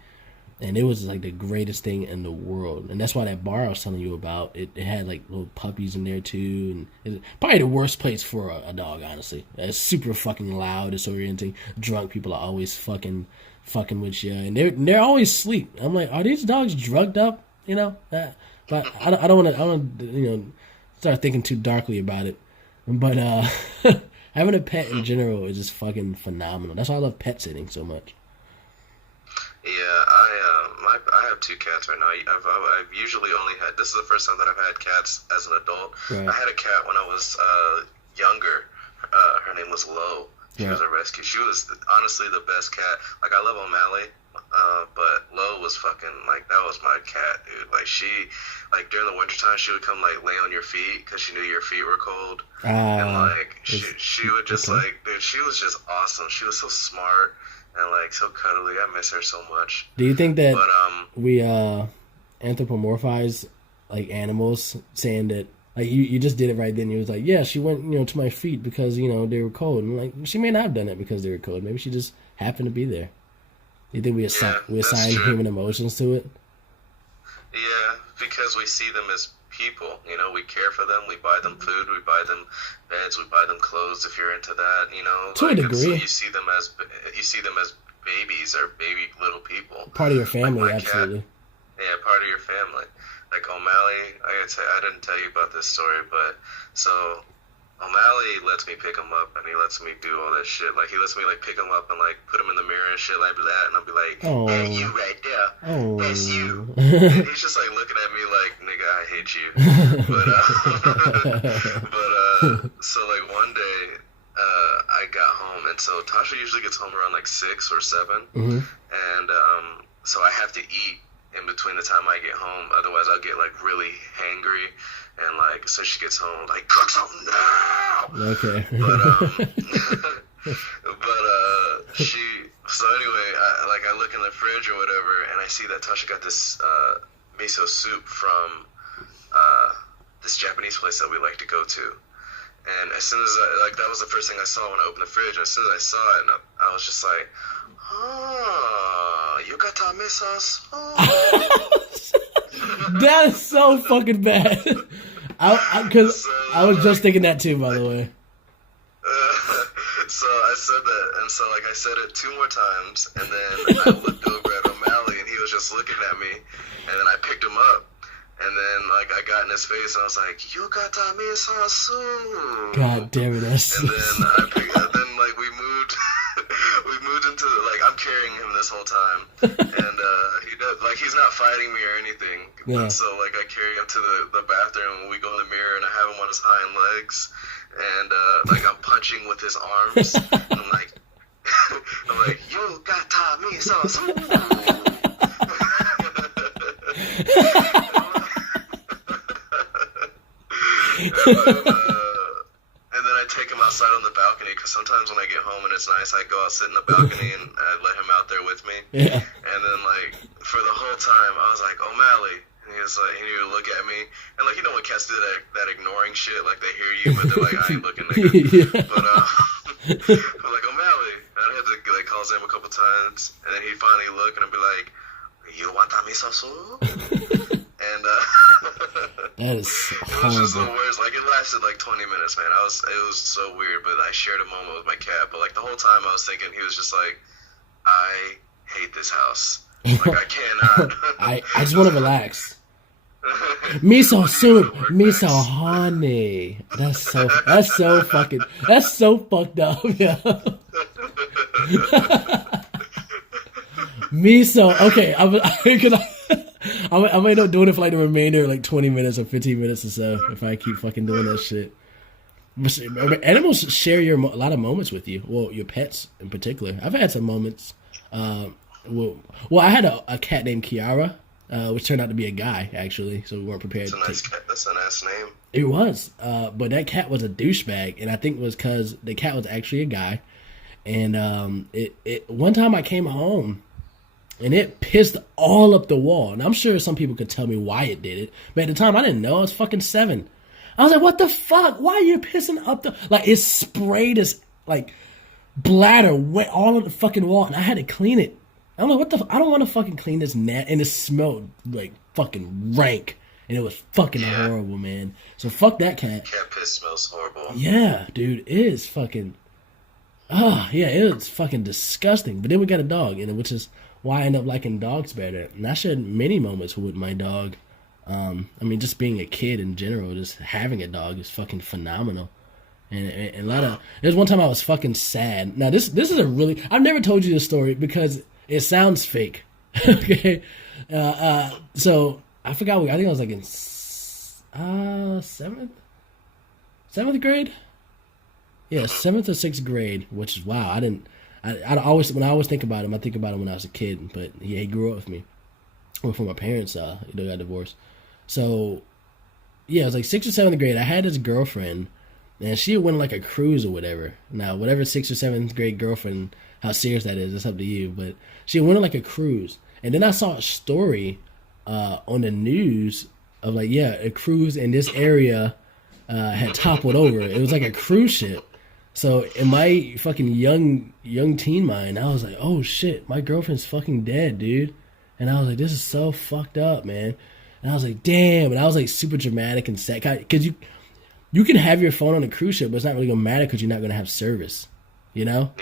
And it was like the greatest thing in the world. And that's why that bar I was telling you about, it had like little puppies in there too. And it's probably the worst place for a dog, honestly. It's super fucking loud, disorienting. Drunk people are always fucking with you. And they're always asleep. I'm like, are these dogs drugged up? But I don't want to start thinking too darkly about it. But having a pet in general is just fucking phenomenal. That's why I love pet sitting so much. Yeah, I have 2 cats right now. I've usually only had, this is the first time that I've had cats as an adult. Right. I had a cat when I was younger. Her name was Lo. She was a rescue. She was honestly the best cat. Like, I love O'Malley, but Lo was fucking, like, that was my cat, dude. Like, she, like, during the wintertime, she would come, like, lay on your feet because she knew your feet were cold. And, like, she would just, like, dude, she was just awesome. She was so smart. And like so cuddly, I miss her so much. Do you think that we anthropomorphize like animals, saying that like you just did it right then? You was like, yeah, she went to my feet because they were cold. And like she may not have done it because they were cold. Maybe she just happened to be there. Do you think we assign human emotions to it? Yeah, because we see them as people. We care for them. We buy them food. We buy them beds. We buy them clothes. If you're into that, to a degree, so you see them as babies or baby little people. Part of your family, like absolutely. Yeah, part of your family. Like O'Malley, I didn't tell you about this story, but so O'Malley lets me pick him up, and he lets me do all that shit. Like, he lets me, like, pick him up and, like, put him in the mirror and shit like that, and I'll be like, hey, you right there. Oh. That's you. And he's just, like, looking at me like, nigga, I hate you. So, like, one day, I got home, and so Tasha usually gets home around, like, 6 or 7, and, so I have to eat in between the time I get home, otherwise I'll get, like, really hangry. And, like, so she gets home, like, cook something now! Okay. So anyway, I look in the fridge or whatever, and I see that Tasha got this miso soup from this Japanese place that we like to go to. And as soon as that was the first thing I saw when I opened the fridge. And as soon as I saw it, I was just like, oh, you got miso sauce? Oh. That is so fucking bad. Because I was just thinking that too, by the way. So I said that, and so like I said it 2 more times, and then I looked over at O'Malley, and he was just looking at me, and then I picked him up, and then like I got in his face, and I was like, "You got MISO soon." God damn it, that's. And then like we moved, we moved into like I'm carrying him this whole time, and he does like he's not fighting me or anything. Yeah. But so like I carry him to the bathroom, and we go in the mirror, and I have him on his hind legs. And like I'm punching with his arms. And I'm like, you got MISO. And then I take him outside on the balcony because sometimes when I get home and it's nice, I go out sit in the balcony and I let him out there with me. Yeah. And then like for the whole time, I was like, O'Malley. And he was like, he would look at me, and like, you know when cats do that ignoring shit, like they hear you, but they're like, I ain't looking, nigga. Yeah. But I'm like, O'Malley, and I had to like call his name a couple times, and then he'd finally look, and I'd be like, you want MISO soon? And that is it was just the worst. Like it lasted like 20 minutes, man. It was so weird, but I shared a moment with my cat. But like the whole time, I was thinking he was just like, I hate this house. Like I cannot. I just want to relax. MISO soup, MISO HAWNEE. That's so fucked up, yeah. MISO. Okay, I might end up doing it for like the remainder of like 20 minutes or 15 minutes or so if I keep fucking doing that shit. Animals share a lot of moments with you. Well, your pets in particular. I've had some moments. Well, I had a cat named Kiara, which turned out to be a guy, actually, so we weren't prepared. That's a nice name. It was, but that cat was a douchebag, and I think it was because the cat was actually a guy. And one time I came home, and it pissed all up the wall. And I'm sure some people could tell me why it did it, but at the time I didn't know. I was fucking 7. I was like, what the fuck? Why are you pissing up the... Like, it sprayed this, like, bladder wet all on the fucking wall, and I had to clean it. I'm like, what the... I don't want to fucking clean this net, and it smelled, like, fucking rank. And it was fucking horrible, man. So fuck that cat. Cat piss smells horrible. Yeah, dude, it is fucking... Oh, yeah, it was fucking disgusting. But then we got a dog, and which is why I end up liking dogs better. And I shared many moments with my dog. I mean, just being a kid in general, just having a dog is fucking phenomenal. And a lot of... There's one time I was fucking sad. Now, this is a really... I've never told you this story because it sounds fake. Okay? So, I forgot... I think I was like in... 7th grade? Yeah, 7th or 6th grade, which is... Wow, I always... When I always think about him, I think about him when I was a kid. But, yeah, he grew up with me. Before my parents got divorced. So, yeah, it was like 6th or 7th grade. I had this girlfriend, and she went on like a cruise or whatever. Now, whatever 6th or 7th grade girlfriend, how serious that is, it's up to you. But she went on like a cruise. And then I saw a story on the news of like, yeah, a cruise in this area had toppled over. It was like a cruise ship. So in my fucking young teen mind, I was like, oh shit, my girlfriend's fucking dead, dude. And I was like, this is so fucked up, man. And I was like, damn. And I was like super dramatic and sad. Because you can have your phone on a cruise ship, but it's not really going to matter because you're not going to have service. You know?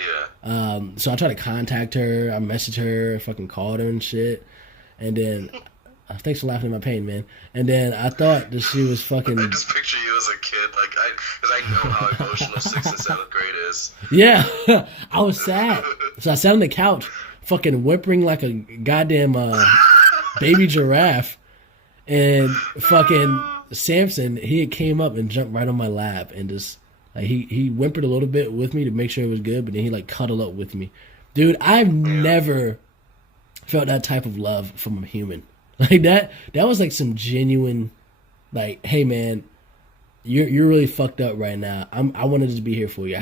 Yeah. So I tried to contact her. I messaged her. I fucking called her and shit. And then... thanks for laughing at my pain, man. And then I thought that she was fucking... I just picture you as a kid. Like, because I know how emotional 6th and 7th grade is. Yeah. I was sad. So I sat on the couch, fucking whimpering like a goddamn baby giraffe, and fucking Samson, he had came up and jumped right on my lap and just like he whimpered a little bit with me to make sure it was good, but then he like cuddled up with me. Dude, I've never felt that type of love from a human. Like that was like some genuine, like, hey man, you're really fucked up right now. I wanted to be here for you.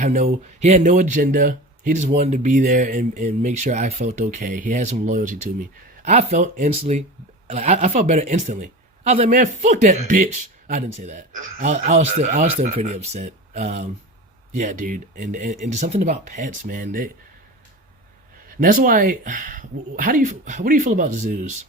He had no agenda. He just wanted to be there and make sure I felt okay. He had some loyalty to me. I felt instantly, like I felt better instantly. I was like, man, fuck that bitch. I didn't say that. I was still pretty upset. Yeah, dude. And there's something about pets, man. And that's why. What do you feel about zoos?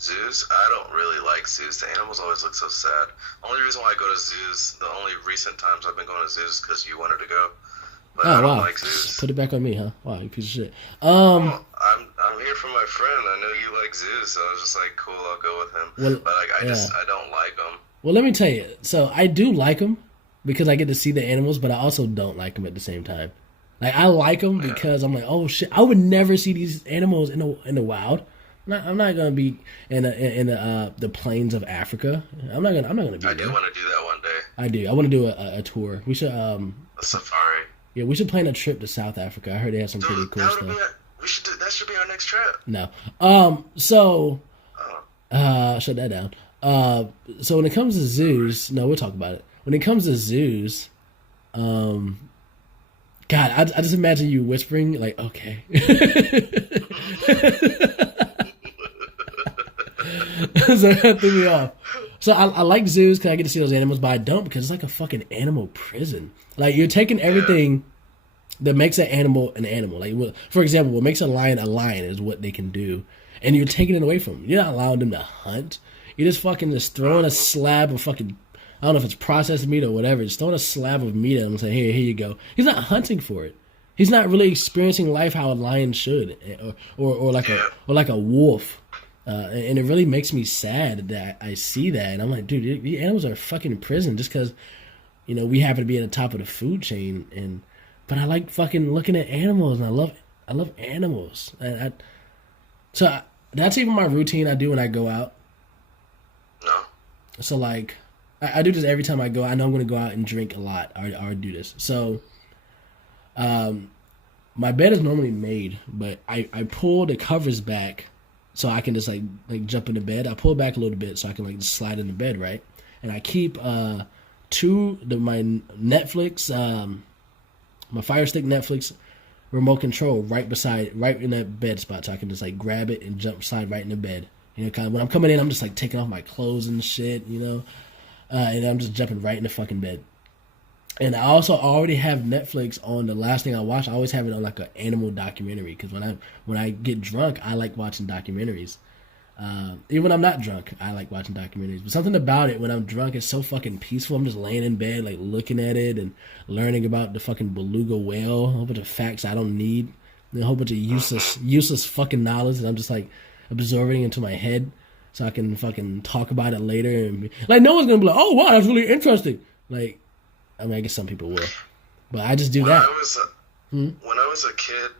Zoos? I don't really like zoos. The animals always look so sad. Only reason why I go to zoos, the only recent times I've been going to zoos is because you wanted to go. but I Oh don't wow, like zoos. put it back on me, huh? Wow, you piece of shit. Well, I'm here for my friend. I know you like zoos, so I was just like, cool, I'll go with him. Well, But like, yeah. I don't like them. Well, let me tell you. So I do like them because I get to see the animals, but I also don't like them at the same time. Like I like them because I'm like, oh shit, I would never see these animals in the wild. I'm not gonna be in the plains of Africa. I'm not gonna be I there. do want to do that one day. I do. I want to do a tour. We should A safari. yeah, we should plan a trip to South Africa. I heard they have some pretty Dude, cool that stuff. would be. We should do. That should be our next trip. No. So shut that down. So when it comes to zoos, no, we'll talk about it. When it comes to zoos, God, I just imagine you whispering like, okay. So that threw me off. So I like zoos because I get to see those animals, but I don't because it's like a fucking animal prison. Like you're taking everything that makes an animal an animal. Like for example, what makes a lion is what they can do, and you're taking it away from them. You're not allowing them to hunt. You're just fucking just throwing a slab of fucking, I don't know if it's processed meat or whatever, just throwing a slab of meat at him and saying, here you go. He's not hunting for it. He's not really experiencing life how a lion should, or like a wolf. And it really makes me sad that I see that, and I'm like, dude, these animals are fucking in prison just because, we happen to be at the top of the food chain. But I like fucking looking at animals, and I love animals, and that's even my routine I do when I go out. No. So like, I do this every time I go. I know I'm going to go out and drink a lot. I do this. So, my bed is normally made, but I pull the covers back so I can just like jump into bed. I pull it back a little bit so I can like just slide into bed, right? And I keep my Netflix, my Fire Stick Netflix remote control right in that bed spot, so I can just like grab it and slide right into bed. Kind of when I'm coming in, I'm just like taking off my clothes and shit, and I'm just jumping right in the fucking bed. And I also already have Netflix on. The last thing I watch, I always have it on like an animal documentary, because when I get drunk, I like watching documentaries. Even when I'm not drunk, I like watching documentaries. But something about it when I'm drunk is so fucking peaceful. I'm just laying in bed, like looking at it and learning about the fucking beluga whale, a whole bunch of facts I don't need, and a whole bunch of useless fucking knowledge that I'm just like absorbing into my head, so I can fucking talk about it later and like no one's gonna be like, oh wow, that's really interesting. Like, I mean, I guess some people will, but I just do that. When I was a kid,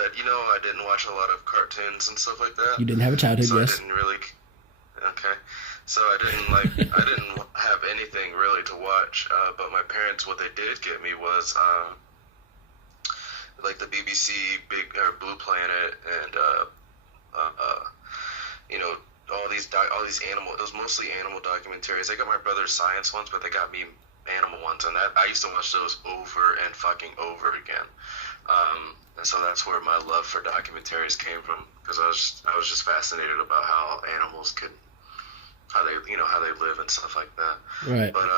I didn't watch a lot of cartoons and stuff like that. You didn't have a childhood, so yes. I didn't really. Okay, so I didn't have anything really to watch. But my parents, what they did get me was like the BBC Blue Planet and all these animal. It was mostly animal documentaries. They got my brother's science ones, but they got me animal ones, and that I used to watch those over and fucking over again. And so that's where my love for documentaries came from, because I was just fascinated about how animals how they live and stuff like that. Right. But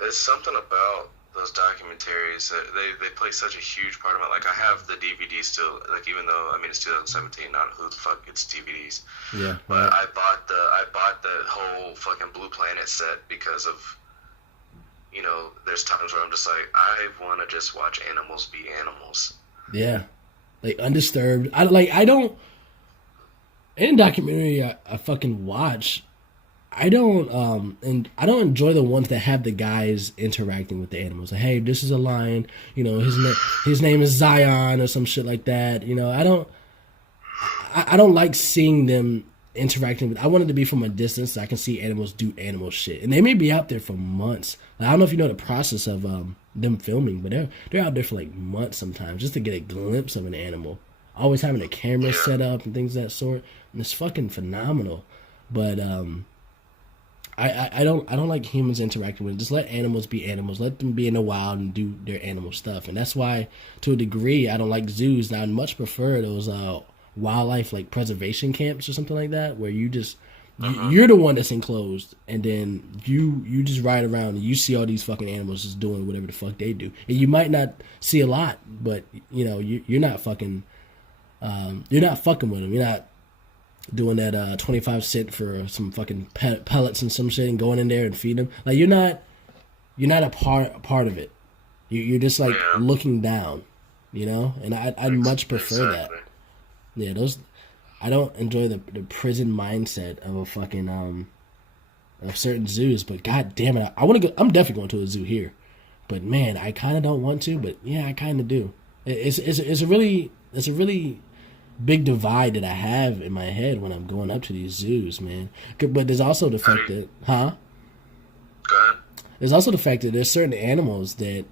there's something about those documentaries that they play such a huge part of it. Like I have the DVD still, like even though it's 2017, not who the fuck gets DVDs. Yeah. But I bought the whole fucking Blue Planet set because of. There's times where I'm just like, I want to just watch animals be animals. Yeah, like undisturbed. I don't. Any documentary I fucking watch, I don't enjoy the ones that have the guys interacting with the animals. Like, hey, this is a lion. His name is Zion or some shit like that. I don't like seeing them interacting with. I want it to be from a distance so I can see animals do animal shit, and they may be out there for months. Like, I don't know if you know the process of them filming, but they're out there for like months sometimes just to get a glimpse of an animal. Always having a camera set up and things of that sort, and it's fucking phenomenal. But I don't like humans interacting with it. Just let animals be animals. Let them be in the wild and do their animal stuff. And that's why, to a degree, I don't like zoos. I'd much prefer those wildlife like preservation camps or something like that, where you just you're the one that's enclosed, and then you just ride around and you see all these fucking animals just doing whatever the fuck they do, and you might not see a lot, but you're not fucking with them. You're not doing that 25 cent for some fucking pellets and some shit and going in there and feeding them. Like you're not a part of it. You're just like looking down, you know. And I'd much prefer that. Yeah, those. I don't enjoy the prison mindset of a fucking of certain zoos, but god damn it, I want to go. I'm definitely going to a zoo here, but man, I kind of don't want to. But yeah, I kind of do. It's a really big divide that I have in my head when I'm going up to these zoos, man. But there's also the fact that, Go ahead. There's also the fact that there's certain animals that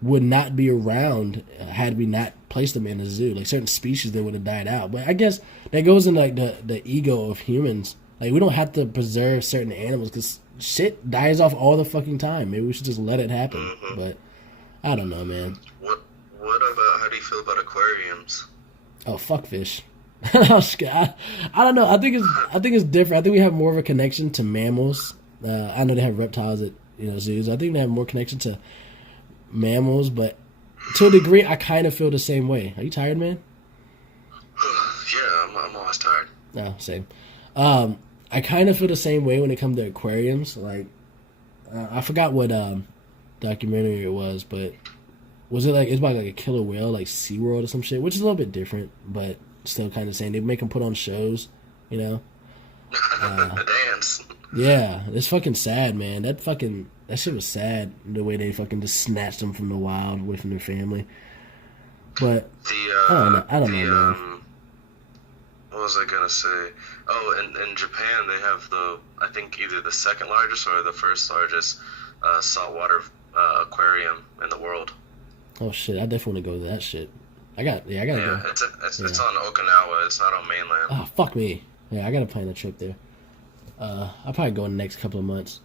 would not be around had we not placed them in a zoo. Like certain species that would have died out. But I guess that goes in like the ego of humans. Like we don't have to preserve certain animals because shit dies off all the fucking time. Maybe we should just let it happen. Mm-hmm. But I don't know, man. What about, how do you feel about aquariums? Oh, fuck fish. I don't know. I think it's different. I think we have more of a connection to mammals. I know they have reptiles at zoos. I think they have more connection to mammals, but to a degree, I kind of feel the same way. Are you tired, man? Yeah, I'm always tired. No, same. I kind of feel the same way when it comes to aquariums. Like, I forgot what documentary it was, but was it like it's about like a killer whale, like SeaWorld or some shit, which is a little bit different, but still kind of same. They make them put on shows, you know. The dance. Yeah, it's fucking sad, man. That shit was sad. The way they fucking just snatched them from the wild, away from their family. But I don't know, man. What was I gonna say? Oh, in Japan they have I think either the second largest or the first largest saltwater aquarium in the world. Oh shit! I definitely want to go to that shit. I gotta go. It's on Okinawa. It's not on mainland. Oh fuck me! Yeah, I gotta plan a trip there. I'll probably go in the next couple of months.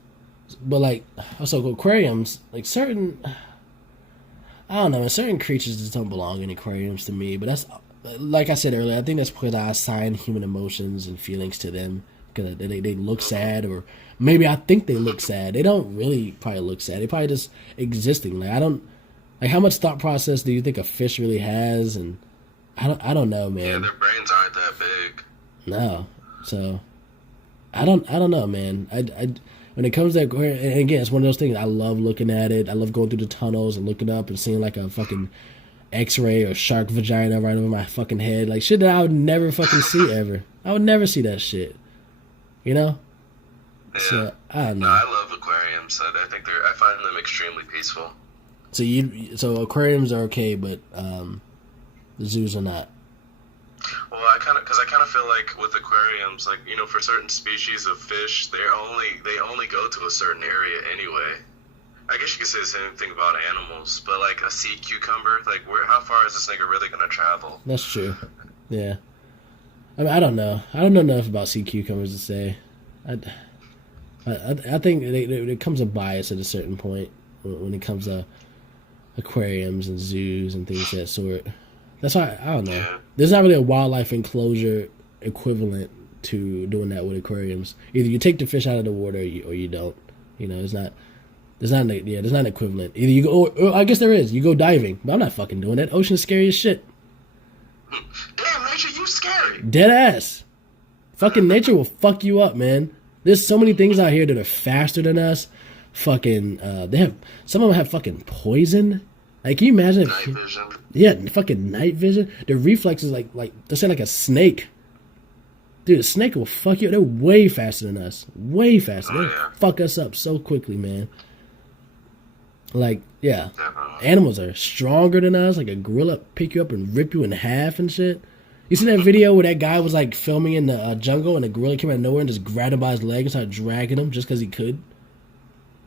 But like, also aquariums, like certain, I don't know, certain creatures just don't belong in aquariums to me. But that's, like I said earlier, I think that's because I assign human emotions and feelings to them because they look sad, or maybe I think they look sad. They don't really probably look sad. They probably just existing. Like I don't, like how much thought process do you think a fish really has? And I don't know, man. Yeah, their brains aren't that big. No, so I don't know, man. I when it comes to aquarium, and again, it's one of those things. I love looking at it. I love going through the tunnels and looking up and seeing like a fucking X-ray or shark vagina right over my fucking head, like shit that I would never fucking see ever. I would never see that shit, you know. Yeah. So I don't know. No, I love aquariums. I think I find them extremely peaceful. So aquariums are okay, but the zoos are not. Well, I kind of feel like with aquariums, like for certain species of fish, they only go to a certain area anyway. I guess you could say the same thing about animals, but like a sea cucumber, like how far is this nigga really gonna travel? That's true. Yeah. I mean, I don't know. I don't know enough about sea cucumbers to say. I think there comes a bias at a certain point when it comes to aquariums and zoos and things of that sort. That's why I don't know. Yeah. There's not really a wildlife enclosure equivalent to doing that with aquariums. Either you take the fish out of the water or you don't. There's not an equivalent. Either you go, or I guess there is. You go diving, but I'm not fucking doing that. Ocean's scary as shit. Damn, nature, you scary. Dead ass. Fucking nature will fuck you up, man. There's so many things out here that are faster than us. Fucking, some of them have fucking poison. Like, can you imagine? Night vision. Yeah, fucking night vision. Their reflexes like they sound like a snake. Dude, a snake will fuck you. They're way faster than us. Way faster. They'll fuck us up so quickly, man. Like, yeah. Definitely. Animals are stronger than us. Like a gorilla pick you up and rip you in half and shit. You see that video where that guy was like filming in the jungle and the gorilla came out of nowhere and just grabbed him by his leg and started dragging him just because he could?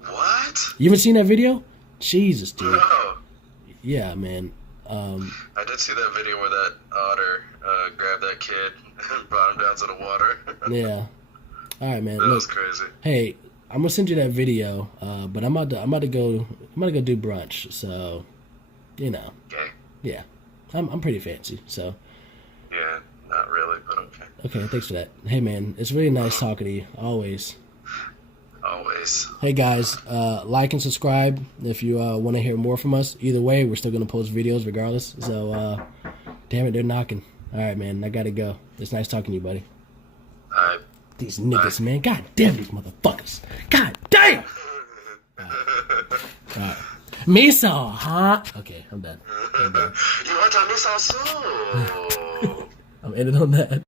What? You ever seen that video? Jesus, dude. No. Yeah, man. I did see that video where that otter grabbed that kid and brought him down to the water. Yeah. All right, man. That was crazy. Hey, I'm gonna send you that video, but I'm about to go do brunch. So, Okay. Yeah, I'm pretty fancy. So. Yeah, not really, but okay. Okay, thanks for that. Hey, man, it's really nice talking to you. Always. Always. Hey, guys, like and subscribe if you want to hear more from us. Either way, we're still going to post videos regardless. So, damn it, they're knocking. All right, man, I got to go. It's nice talking to you, buddy. All right. These niggas, man. God damn these motherfuckers. God damn! All right. MISO, huh? Okay, I'm done. You want a miso soup? I'm ending on that.